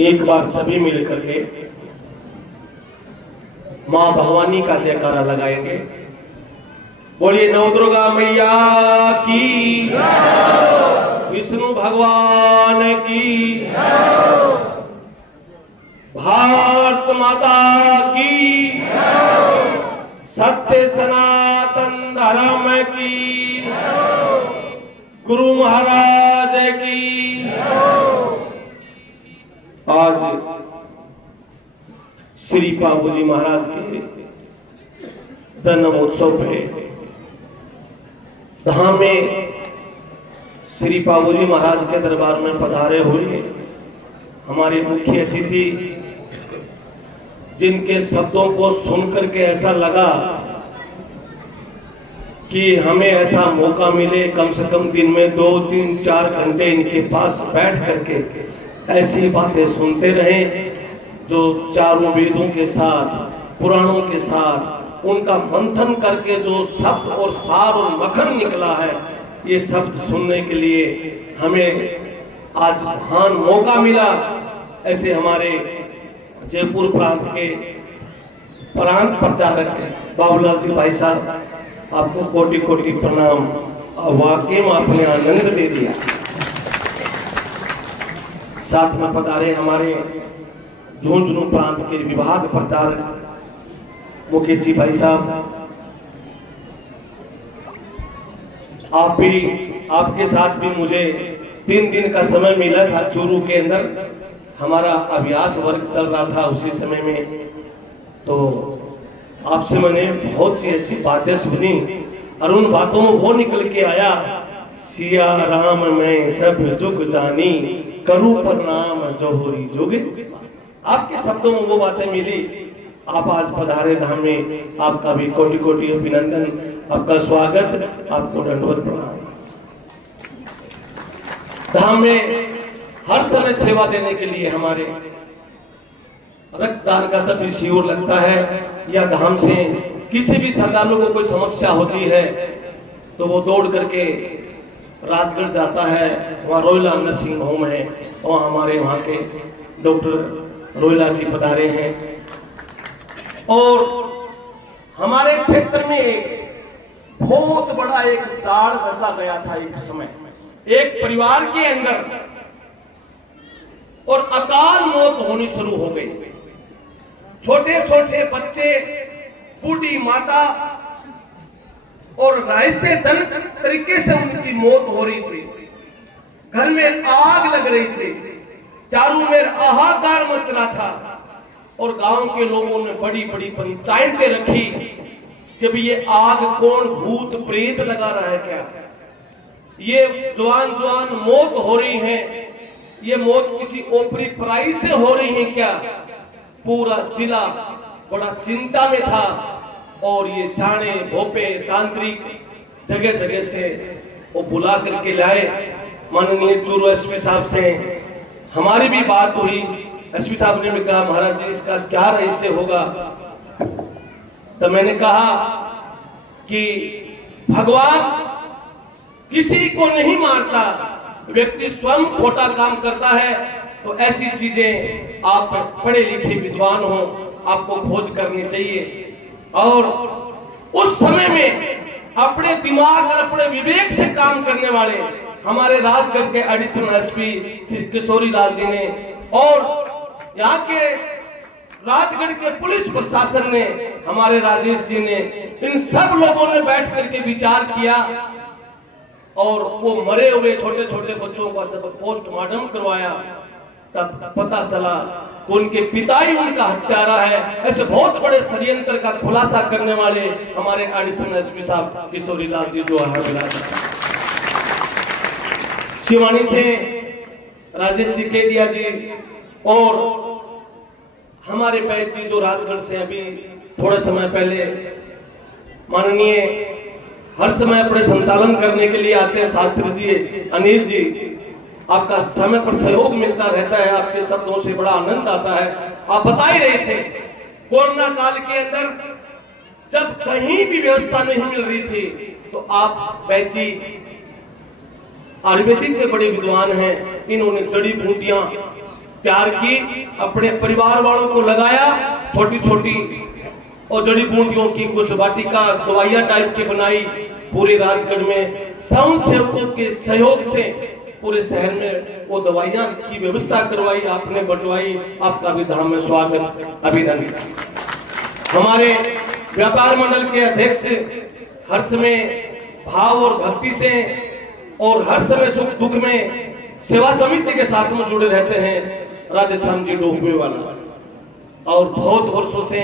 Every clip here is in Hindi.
एक बार सभी मिल करके मां भवानी का जयकारा लगाएंगे। बोलिए नवदुर्गा मैया की, विष्णु भगवान की, भारत माता की, सत्य सनातन धर्म की, गुरु महाराज की। आज श्री बाबूजी महाराज के जन्म उत्सव पे धाम में श्री बाबूजी महाराज के दरबार में पधारे हुए हमारे मुख्य अतिथि, जिनके शब्दों को सुनकर के ऐसा लगा कि हमें ऐसा मौका मिले कम से कम दिन में 2, 3, 4 घंटे इनके पास बैठ करके ऐसी बातें सुनते रहें जो चारों वेदों के साथ, पुराणों के साथ उनका मंथन करके जो शब्द और सार और मखन निकला है, ये शब्द सुनने के लिए हमें आज महान मौका मिला। ऐसे हमारे जयपुर प्रांत के प्रांत प्रचारक बाबूलाल जी भाई साहब, आपको कोटि कोटि प्रणाम। वाकई में आपने आनंद दे दिया। साथ में पधारे हमारे झुंझुनू प्रांत के विभाग प्रचारक मुकेश जी भाई साहब, आप भी, आपके साथ भी मुझे 3 दिन का समय मिला था। चूरू के अंदर हमारा अभ्यास वर्ग चल रहा था उसी समय में, तो आपसे मैंने बहुत सी ऐसी बातें सुनी और उन बातों में वो निकल के आया, सिया राम मैं सब जुग जानी, करूं प्रणाम जोहरी जुग। आपके शब्दों में वो बातें मिली। आप आज पधारे धाम में, आपका भी कोटि कोटि अभिनंदन, आपका स्वागत, आपको दंडवत प्रणाम। धाम में हर समय सेवा देने के लिए हमारे रक्तदान का जब भी शिविर लगता है या धाम से किसी भी श्रद्धालु को कोई समस्या होती है तो वो दौड़ करके राजगढ़ जाता है। वहाँ रोहिला नर्सिंग होम है, वहाँ हमारे वहाँ के डॉक्टर रोहिला जी पधारे हैं। और हमारे क्षेत्र में बहुत बड़ा एक जाड़ बचा गया था एक समय, एक परिवार के अंदर, और अकाल मौत होनी शुरू हो गई। छोटे छोटे बच्चे, बूढ़ी माता, और रहस्यजनक तरीके से उनकी मौत हो रही थी। घर में आग लग रही थी, चारों में हाहाकार मच रहा था। और गांव के लोगों ने बड़ी बड़ी पंचायतें रखी कि भाई ये आग कौन भूत प्रेत लगा रहा है क्या, ये जवान जवान मौत हो रही है, ये मौत किसी ओपरी प्राइज से हो रही है क्या। पूरा जिला बड़ा चिंता में था। और ये साणे भोपे तांत्रिक जगह जगह से वो बुला करके लाए। माननीय चूरू एसपी साहब से हमारी भी बात हुई। एसपी साहब ने भी कहा महाराज जी इसका क्या रहस्य होगा। तो मैंने कहा कि भगवान किसी को नहीं मारता, व्यक्ति स्वयं खोटा काम करता है। तो ऐसी चीजें आप पढ़े लिखे विद्वान हो, आपको खोज करनी चाहिए। और उस समय में अपने दिमाग और अपने विवेक से काम करने वाले हमारे राजगढ़ के एडिशनल एसपी श्री किशोरी लाल जी ने और यहाँ के राजगढ़ के पुलिस प्रशासन ने, हमारे राजेश जी ने, इन सब लोगों ने बैठ करके विचार किया। और वो मरे हुए छोटे छोटे बच्चों का जब पोस्टमार्टम करवाया तब पता चला उनके पिता ही उनका हत्यारा है। ऐसे बहुत बड़े षड्यंत्र का खुलासा करने वाले हमारे एडिशनल एसपी साहब किशोरी लाल जी जो है, शिवानी से राजेश जी केदिया जी, और हमारे बैच जी जो राजगढ़ से अभी थोड़े समय पहले माननीय हर समय अपने संचालन करने के लिए आते हैं शास्त्री जी, अनिल जी, आपका समय पर सहयोग मिलता रहता है। आपके शब्दों से बड़ा आनंद आता है। आप बता ही रहे थे कोरोना काल के अंदर जब कहीं भी व्यवस्था नहीं मिल रही थी तो आप बैची आयुर्वेदिक के बड़े विद्वान हैं, इन्होंने जड़ी बूटियां तैयार की, अपने परिवार वालों को लगाया, छोटी छोटी और जड़ी बूटियों की कुछ वाटिका दवाइयां टाइप की बनाई, पूरे राजगढ़ में स्वयं सेवकों के सहयोग से पूरे शहर में वो दवाइयां की व्यवस्था करवाई, आपने बंटवाई। आपका भी धाम में स्वागत, अभिनंदन। हमारे व्यापार मंडल के अध्यक्ष हर समय भाव और भक्ति से और हर समय सुख दुख में सेवा समिति के साथ में जुड़े रहते हैं, राधेश्याम जी डोकवे वाला, और बहुत वर्षों से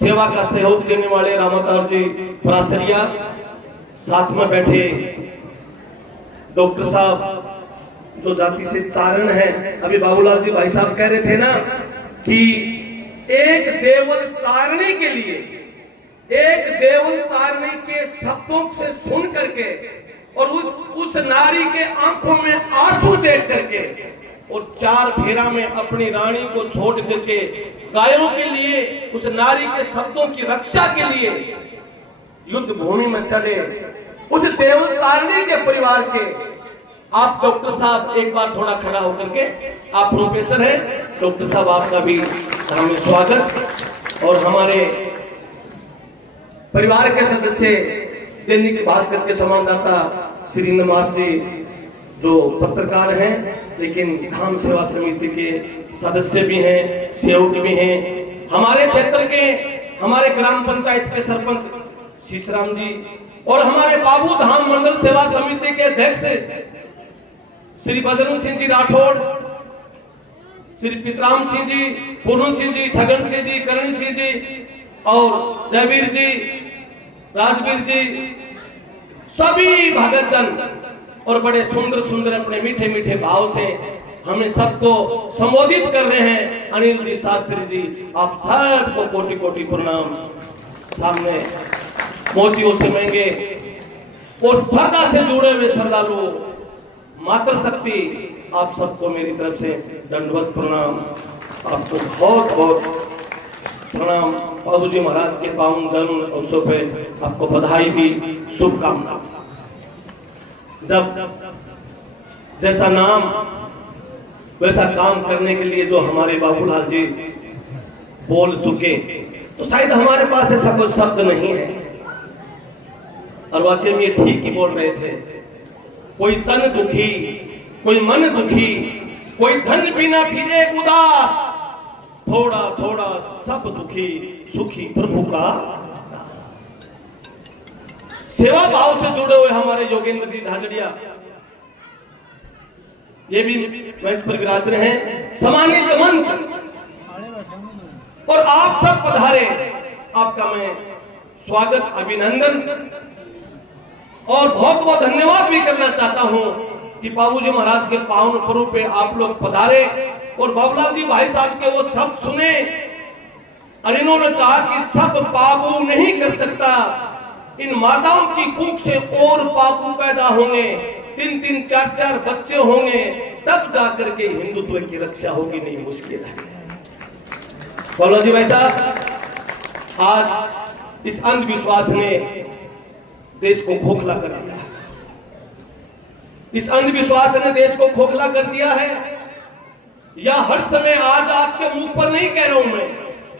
सेवा का सहयोग देने वाले रामातार जी परासरिया, साथ में बैठे डॉक्टर साहब जो जाति से चारण है। अभी बाबूलाल जी भाई साहब कह रहे थे ना कि एक देवल तारने के लिए, एक देवल तारने के शब्दों से सुन करके और उस नारी के आंखों में आंसू देख करके और 4 फेरा में अपनी रानी को छोड़ करके गायों के लिए, उस नारी के शब्दों की रक्षा के लिए युद्ध भूमि में चले, उस देवल तारने के परिवार के आप डॉक्टर साहब एक बार थोड़ा खड़ा होकर के, आप प्रोफेसर हैं डॉक्टर साहब, आपका भी हमें स्वागत। और हमारे परिवार के सदस्य दैनिक भास्कर के संवाददाता श्री नमाज जी जो पत्रकार हैं लेकिन धाम सेवा समिति के सदस्य भी हैं, सेवक भी हैं, हमारे क्षेत्र के हमारे ग्राम पंचायत के सरपंच शीशराम जी और हमारे बाबू धाम मंडल सेवा समिति के अध्यक्ष श्री बजरंग सिंह जी राठौड़, श्री पितराम सिंह जी, पूर्ण सिंह जी, छगन सिंह जी, करण सिंह जी और जयवीर जी, राजवीर जी, सभी भगत जन और बड़े सुंदर सुंदर अपने मीठे मीठे भाव से हमें सबको संबोधित कर रहे हैं। अनिल जी, शास्त्री जी, आप सबको कोटि कोटि प्रणाम। सामने मोतियों से महंगे और श्रद्धा से जुड़े हुए श्रद्धालु मातृ शक्ति, आप सबको मेरी तरफ से दंडवत प्रणाम। आपको बहुत बहुत प्रणाम। बाबू जी महाराज के पावन जन्म अवसर पे आपको बधाई भी, शुभकामना। जब जैसा नाम वैसा काम करने के लिए जो हमारे बाबूलाल जी बोल चुके, तो शायद हमारे पास ऐसा कोई शब्द नहीं है, और वाकई में ये ठीक ही बोल रहे थे। कोई तन दुखी, कोई मन दुखी, कोई धन बिना फिरे उदास, थोड़ा थोड़ा सब दुखी, सुखी प्रभु का। सेवा भाव से जुड़े हुए हमारे योगेंद्र जी झाझड़िया, ये भी मंच पर विराज रहे हैं, सम्मानित मंच, और आप सब पधारे, आपका मैं स्वागत, अभिनंदन और बहुत बहुत धन्यवाद भी करना चाहता हूं कि बाबूजी महाराज के पावन पर्व पे आप लोग पधारे और बाबूलाल जी भाई साहब के वो शब्द सुने। और इन्होंने कहा कि सब पापू नहीं कर सकता, इन माताओं की कुख से और पापू पैदा होंगे, 3-3, 4-4 बच्चे होंगे, तब जाकर के हिंदुत्व की रक्षा होगी, नहीं मुश्किल है। बाबूलाल जी भाई साहब, आज इस अंधविश्वास ने देश को खोखला कर दिया है, इस अंधविश्वास ने देश को खोखला कर दिया है। या हर समय, आज आपके मुंह पर नहीं कह रहा हूं मैं,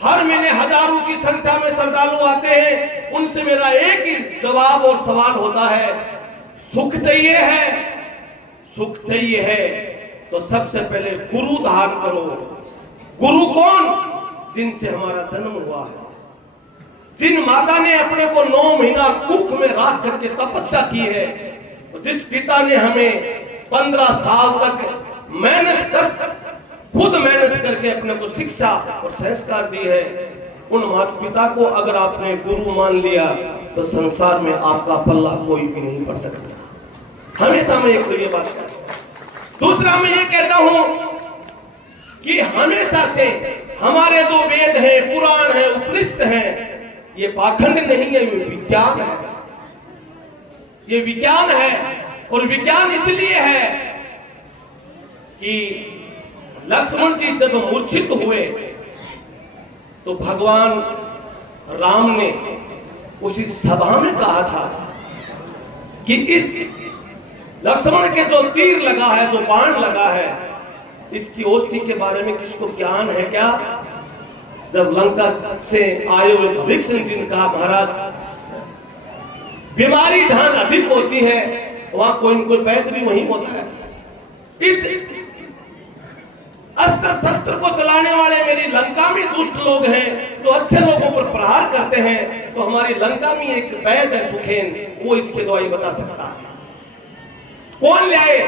हर महीने हजारों की संख्या में श्रद्धालु आते हैं, उनसे मेरा एक ही जवाब और सवाल होता है, सुख चाहिए है, सुख चाहिए है तो सबसे पहले गुरु धारण करो। गुरु कौन? जिनसे हमारा जन्म हुआ है, जिन माता ने अपने को 9 महीना कुख में रख करके तपस्या की है, जिस पिता ने हमें 15 साल तक मेहनत कर, खुद मेहनत करके अपने को शिक्षा और संस्कार दी है, उन माता पिता को अगर आपने गुरु मान लिया तो संसार में आपका पल्ला कोई भी नहीं पड़ सकता। हमेशा मैं एक तो ये बात कहता हूं। दूसरा मैं ये कहता हूं कि हमेशा से हमारे जो वेद हैं, पुराण है, उपनिषद हैं, ये पाखंड नहीं है, ये विज्ञान है, ये विज्ञान है। और विज्ञान इसलिए है कि लक्ष्मण जी जब मूर्छित हुए तो भगवान राम ने उसी सभा में कहा था कि इस लक्ष्मण के जो तीर लगा है, जो बाण लगा है, इसकी औषधि के बारे में किसको ज्ञान है क्या? जब लंका से आए हुए भविष्य जी ने कहा महाराज बीमारी जहां अधिक होती है वहां कोई न कोई वैद्य भी वहीं होता है। इस अस्त्र शस्त्र को चलाने वाले मेरी लंका में दुष्ट लोग हैं जो अच्छे लोगों पर प्रहार करते हैं, तो हमारी लंका में एक वैद्य है सुखेन, वो इसके दवाई बता सकता है। कौन ले आए?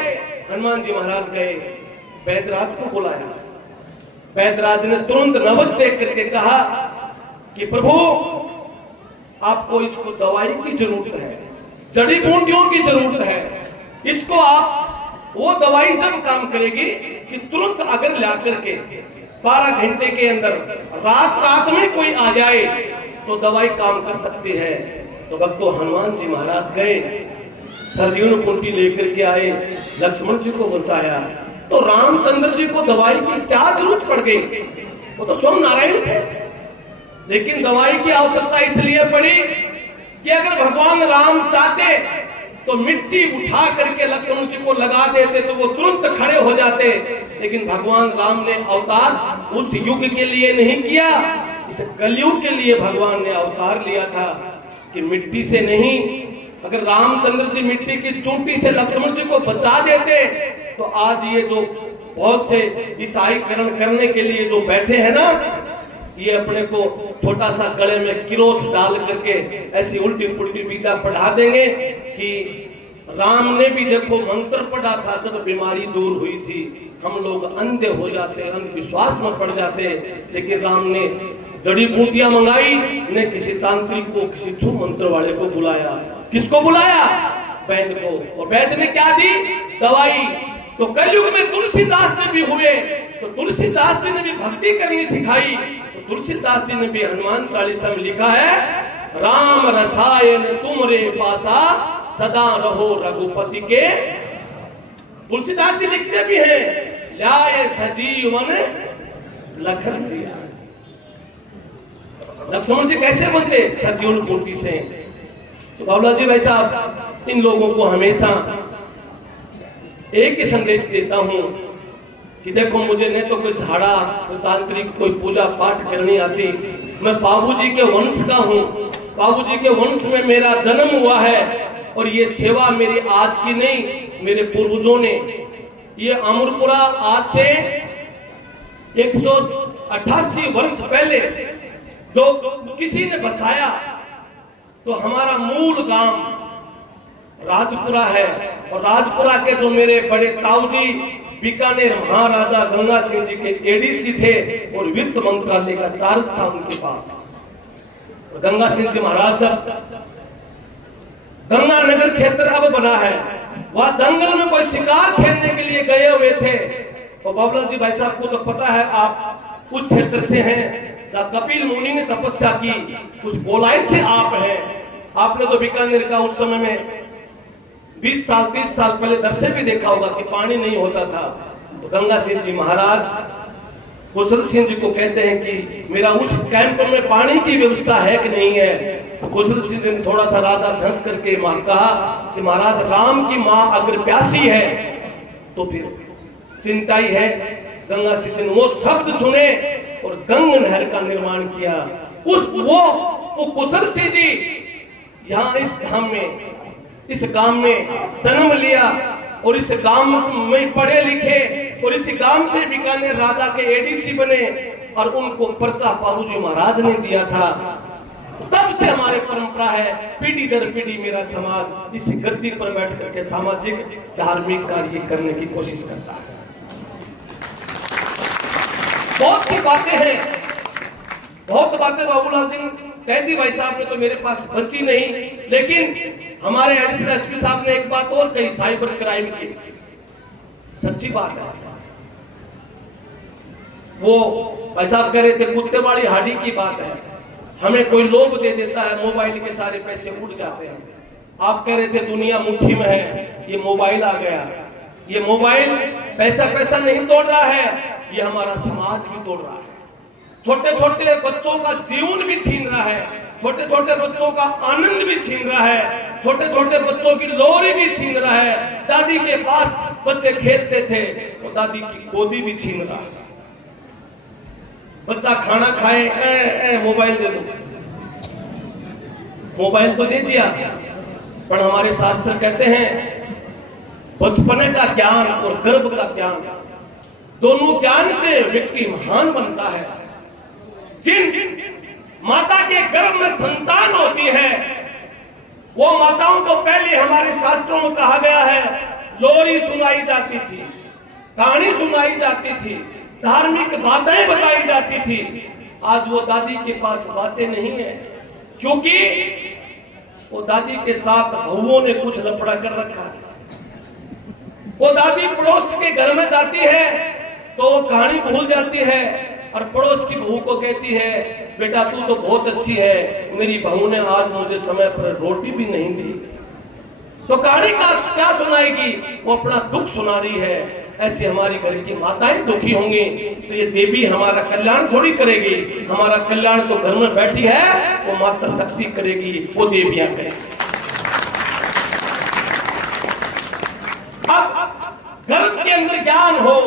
हनुमान जी महाराज गए, वैद्यराज को बुलाया। वैद्यराज ने तुरंत नवज देख करके कहा कि प्रभु आपको इसको दवाई की जरूरत है, जड़ी बूटियों की जरूरत है। इसको आप वो दवाई जब काम करेगी कि तुरंत अगर ला करके 12 घंटे के अंदर रात में कोई आ जाए तो दवाई काम कर सकती है। तो भक्तों हनुमान जी महाराज गए, सरजून कुंटी लेकर के आए, लक्ष्मण जी को बचाया। तो रामचंद्र जी को दवाई की क्या जरूरत पड़ गई? वो तो स्वयं नारायण थे, लेकिन दवाई की आवश्यकता इसलिए पड़ी कि अगर भगवान राम चाहते तो मिट्टी उठा करके लक्ष्मण जी को लगा देते तो वो तुरंत खड़े हो जाते। लेकिन भगवान राम ने अवतार उस युग के लिए नहीं किया, इस कलयुग के लिए भगवान ने अवतार लिया था कि मिट्टी से नहीं। अगर रामचंद्र जी मिट्टी की चूंटी से लक्ष्मण जी को बचा देते तो आज ये जो बहुत से ईसाईकरण करने के लिए जो बैठे हैं ना, ये अपने को छोटा सा गले में किरोस डाल करके ऐसी उल्टी पुल्टी विद्या पढ़ा देंगे कि राम ने भी देखो मंत्र पढ़ा था जब बीमारी दूर हुई थी। हम लोग अंधे हो जाते, अंधविश्वास में पड़ जाते, लेकिन राम ने जड़ी बूटियां मंगाई, ने किसी तांत्रिक को, किसी छू मंत्र वाले को बुलाया। किसको बुलाया? वैद्य को। और वैद्य ने क्या दी? दवाई। तो कलयुग में तुलसीदास जी भी हुए, तो तुलसीदास जी ने भी भक्ति करनी सिखाई। तो तुलसीदास जी ने भी हनुमान चालीसा में लिखा है, राम रसायन तुमरे पासा सदा रहो रघुपति के। तुलसीदास जी लिखते भी हैं, लाए सजीवन लखन जी। लक्ष्मण जी कैसे बचे? सरजून कुंटी से। तो बाबला जी भाई साहब, इन लोगों को हमेशा एक ही संदेश देता हूं कि देखो मुझे नहीं तो कोई झाड़ा, कोई तांत्रिक, कोई पूजा पाठ करनी आती। मैं बाबूजी के वंश का हूं, बाबूजी के वंश में मेरा जन्म हुआ है। और ये सेवा मेरी आज की नहीं, मेरे पूर्वजों ने ये अमरपुरा आज से 188 वर्ष पहले जो किसी ने बसाया। तो हमारा मूल गांव राजपुरा है, और राजपुरा के जो मेरे बड़े ताऊजी बीकानेर महाराजा गंगा सिंह जी के एडीसी थे और वित्त मंत्रालय का चार्ज था उनके पास। गंगा सिंह जी महाराज जब गंगानगर क्षेत्र अब बना है, वह जंगल में कोई शिकार खेलने के लिए गए हुए थे। तो बाबला जी भाई साहब को तो पता है, आप उस क्षेत्र से हैं जहाँ कपिल मुनि ने तपस्या की, उस गोलायत से आप हैं। आपने तो बीकानेर का उस समय में 20 साल 30 साल पहले दर्शन भी देखा होगा कि पानी नहीं होता था। तो गंगा सिंह जी महाराज कुशल सिंह जी को कहते हैं कि मेरा उस कैंप में पानी की व्यवस्था है कि नहीं है। तो कुशल सिंह जी ने थोड़ा सा राजा से हंस करके कहा कि महाराज राम की माँ अगर प्यासी है तो फिर चिंता ही है। गंगा सिंह जी ने वो शब्द सुने और गंग नहर का निर्माण किया। वो कुशल सिंह जी यहाँ इस धाम में, इस गांव में जन्म लिया और इस गांव में पढ़े लिखे और इस गांव से बीकानेर राजा के एडीसी बने और उनको पर्चा बाबूजी महाराज ने दिया था। तब से हमारे परंपरा है, पीढ़ी दर पीढ़ी मेरा समाज इस गद्दी पर बैठ करके सामाजिक धार्मिक कार्य करने की कोशिश करता है। बहुत सी बातें हैं, बहुत बातें बाबूलाल सिंह कैदी भाई साहब ने तो मेरे पास बची नहीं, लेकिन हमारे एडिशनल एसपी साहब ने एक बात और कही, साइबर क्राइम की। सच्ची बात है। वो भाई साहब कह रहे थे कुत्तेवाड़ी हाड़ी की बात है, हमें कोई लोभ दे देता है, मोबाइल के सारे पैसे उड़ जाते हैं। आप कह रहे थे दुनिया मुट्ठी में है, ये मोबाइल आ गया। ये मोबाइल पैसा नहीं तोड़ रहा है, ये हमारा समाज भी तोड़ रहा है। छोटे छोटे बच्चों का जीवन भी छीन रहा है, छोटे छोटे बच्चों का आनंद भी छीन रहा है, छोटे छोटे बच्चों की लोरी भी छीन रहा है। दादी के पास बच्चे खेलते थे, वो दादी की गोदी भी छीन रहा। बच्चा खाना खाए, मोबाइल दे दो, मोबाइल तो दे दिया। पर हमारे शास्त्र कहते हैं बचपने का ज्ञान और गर्भ का ज्ञान, दोनों ज्ञान से व्यक्ति महान बनता है। जिन माता के गर्भ में संतान होती है वो माताओं को पहले हमारे शास्त्रों में कहा गया है लोरी सुनाई जाती थी, कहानी सुनाई जाती थी, धार्मिक बातें बताई जाती थी। आज वो दादी के पास बातें नहीं है, क्योंकि वो दादी के साथ बहुओं ने कुछ लफड़ा कर रखा है। वो दादी पड़ोस के घर में जाती है तो वो कहानी भूल जाती है और पड़ोस की बहू को कहती है बेटा तू तो बहुत अच्छी है, मेरी बहू ने आज मुझे समय पर रोटी भी नहीं दी। तो कहानी का क्या सुनाएगी, वो अपना दुख सुना रही है। ऐसे हमारी घर की माताएं दुखी होंगी तो ये देवी हमारा कल्याण थोड़ी करेगी। हमारा कल्याण तो घर में बैठी है वो माता शक्ति करेगी, वो देवियां करेगी। अब घर के अंदर ज्ञान हो,